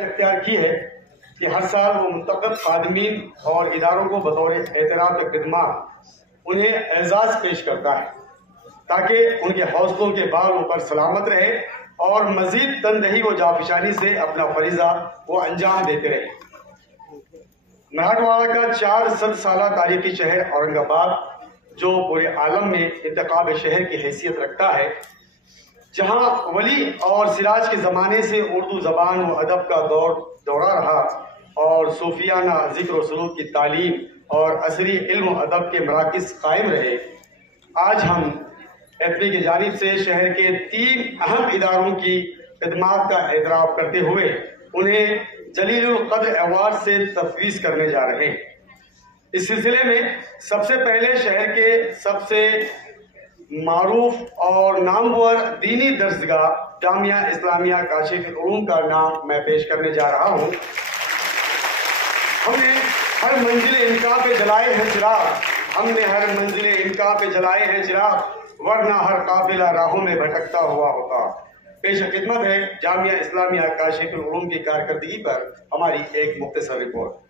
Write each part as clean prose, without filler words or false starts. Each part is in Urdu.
اختیار کی ہے کہ ہر سال وہ منتخب خادمین اور اداروں کو بطور اعتراف کے خدمات انہیں اعزاز پیش کرتا ہے تاکہ ان کے حوصلوں کے بال اوپر سلامت رہے اور مزید تندہی و جافشانی سے اپنا فریضہ وہ انجام دیتے رہے۔ مراٹھواڑہ کا 400 سالہ تاریخی شہر اورنگ آباد جو پورے عالم میں انتخاب شہر کی حیثیت رکھتا ہے، جہاں ولی اور سراج کے زمانے سے اردو زبان و ادب کا دورہ رہا اور صوفیانہ ذکر و سلوک کی تعلیم اور عصری علم و ادب کے مراکز قائم رہے، آج ہم ایف پی کی جانب سے شہر کے 3 اہم اداروں کی خدمات کا اعتراف کرتے ہوئے انہیں جلیل القدر ایوارڈ سے تفویض کرنے جا رہے ہیں۔ اس سلسلے میں سب سے پہلے شہر کے سب سے معروف اور نامور دینی درسگاہ جامعہ اسلامیہ کاشف العلوم کا نام میں پیش کرنے جا رہا ہوں۔ ہم نے ہر منزل انقاء پہ جلائے ہیں چراغ، ورنہ ہر قافلہ راہوں میں بھٹکتا ہوا ہوتا۔ پیش خدمت ہے جامعہ اسلامیہ کاشف العلوم کی کارکردگی پر ہماری ایک مختصر رپورٹ۔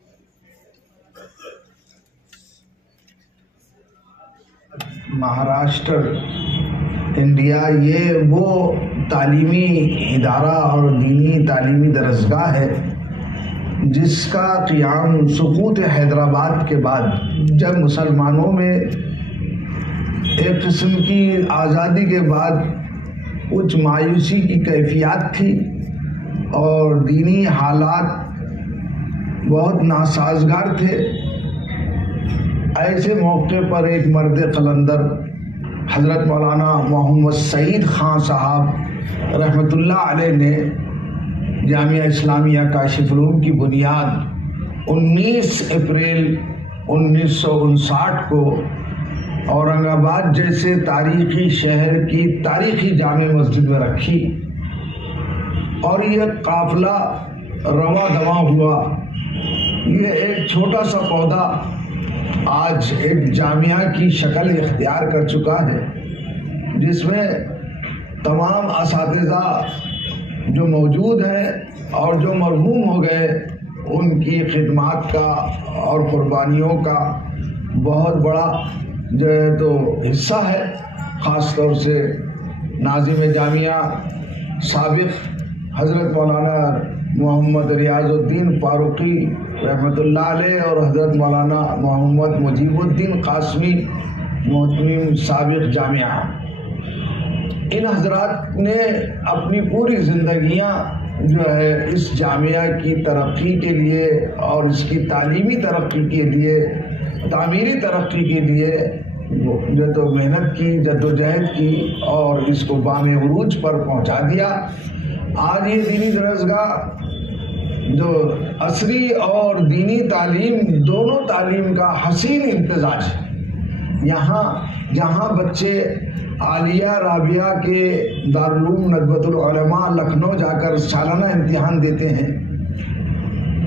مہاراشٹر انڈیا یہ وہ تعلیمی ادارہ اور دینی تعلیمی درسگاہ ہے جس کا قیام سقوط حیدرآباد کے بعد، جب مسلمانوں میں ایک قسم کی آزادی کے بعد کچھ مایوسی کی کیفیات تھی اور دینی حالات بہت ناسازگار تھے، ایسے موقع پر ایک مرد قلندر حضرت مولانا محمد سعید خان صاحب رحمۃ اللہ علیہ نے جامعہ اسلامیہ کاشف العلوم کی بنیاد 19 اپریل 1959 کو اورنگ آباد جیسے تاریخی شہر کی تاریخی جامع مسجد میں رکھی، اور یہ قافلہ رواں دواں ہوا۔ یہ ایک چھوٹا سا پودا آج ایک جامعہ کی شکل اختیار کر چکا ہے، جس میں تمام اساتذہ جو موجود ہیں اور جو مرحوم ہو گئے ان کی خدمات کا اور قربانیوں کا بہت بڑا جو ہے تو حصہ ہے۔ خاص طور سے ناظم جامعہ سابق حضرت مولانا محمد ریاض الدین فاروقی رحمۃ اللہ علیہ اور حضرت مولانا محمد مجیب الدین قاسمی محتمم سابق جامعہ، ان حضرات نے اپنی پوری زندگیاں جو ہے اس جامعہ کی ترقی کے لیے اور اس کی تعلیمی ترقی کے لیے، تعمیری ترقی کے لیے جو تو محنت کی، جدوجہد کی اور اس کو بام عروج پر پہنچا دیا۔ آج یہ دینی درسگاہ جو عصری اور دینی تعلیم دونوں تعلیم کا حسین امتزاج ہے، یہاں جہاں بچے عالیہ رابعہ کے دارالعلوم ندوۃ العلماء لکھنؤ جا کر سالانہ امتحان دیتے ہیں،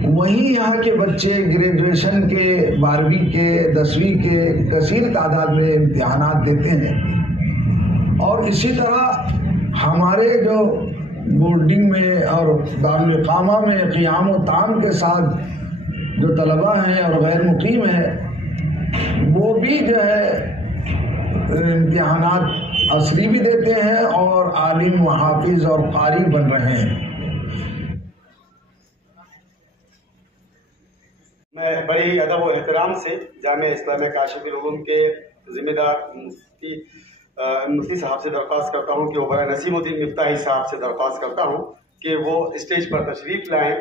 وہیں یہاں کے بچے گریجویشن کے 12ویں کے 10ویں کے کثیر تعداد میں امتحانات دیتے ہیں۔ اور اسی طرح ہمارے جو بورڈنگ میں اور دارالاقامہ میں قیام و طعام کے ساتھ جو طلباء ہیں اور غیر مقیم ہیں، وہ بھی جو ہے امتحانات عصری بھی دیتے ہیں اور عالم و حافظ اور قاری بن رہے ہیں۔ میں بڑی ادب و احترام سے جامعہ اسلامیہ کاشف العلوم کے ذمہ دار مفتی صاحب سے درخواست کرتا ہوں کہ وہ برائے نسیم الدین مفتاحی صاحب سے درخواست کرتا ہوں کہ وہ اسٹیج پر تشریف لائیں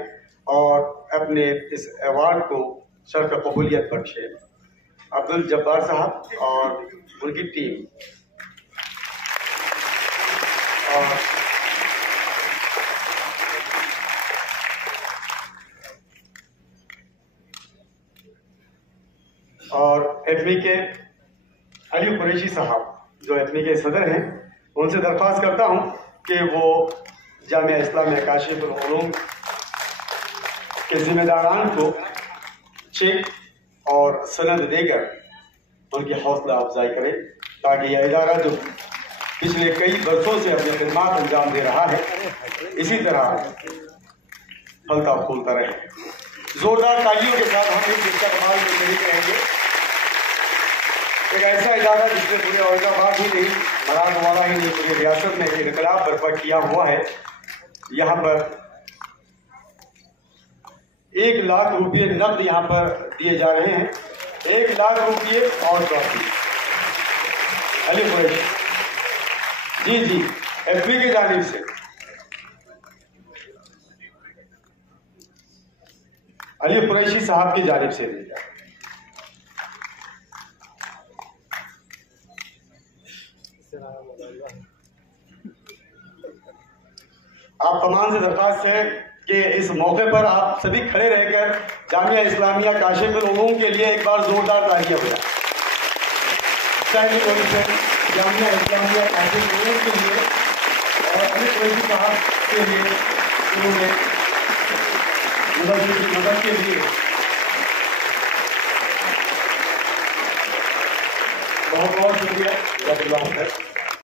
اور اپنے اس ایوارڈ کو شرف قبولیت بخشیں۔ عبدالجبار صاحب اور ان کی ٹیم اور ایٹمی کے علی قریشی صاحب جو ایٹمی کے صدر ہیں، ان سے درخواست کرتا ہوں کہ وہ جامعہ اسلامیہ کاشف العلوم کے ذمہ داران کو چیک اور سند دے کر ان کی حوصلہ افزائی کرے تاکہ یہ ادارہ جو پچھلے کئی برسوں سے اپنی خدمات انجام دے رہا ہے، اسی طرح پھلتا پھولتا رہے. زوردار تالیوں کے ساتھ ہم اس استقبال میں شریک رہیں گے. ایک ایسا ادارہ جس نے پورے اورنگ آباد ہی نہیں، مراٹھواڑہ ہی نہیں، پوری ریاست میں انقلاب برپا کیا ہوا ہے. یہاں پر 1 لاکھ روپئے نقد یہاں پر دیے جا رہے ہیں. 1 لاکھ روپئے اور ٹرافی. علی قریشی جی ایف پی کی جانب سے علی قریشی صاحب کی جانب سے دی جائے. آپ تمام سے درخواست ہے کہ اس موقع پر آپ سبھی کھڑے رہ کر جامعہ اسلامیہ کاشف العلوم کے لیے ایک بار زوردار تالیاں بجائیں. جامعہ اسلامیہ کاشف العلوم کے لیے اور علی قریشی صاحب کے لیے انہوں نے مدد کے لیے بہت بہت شکریہ.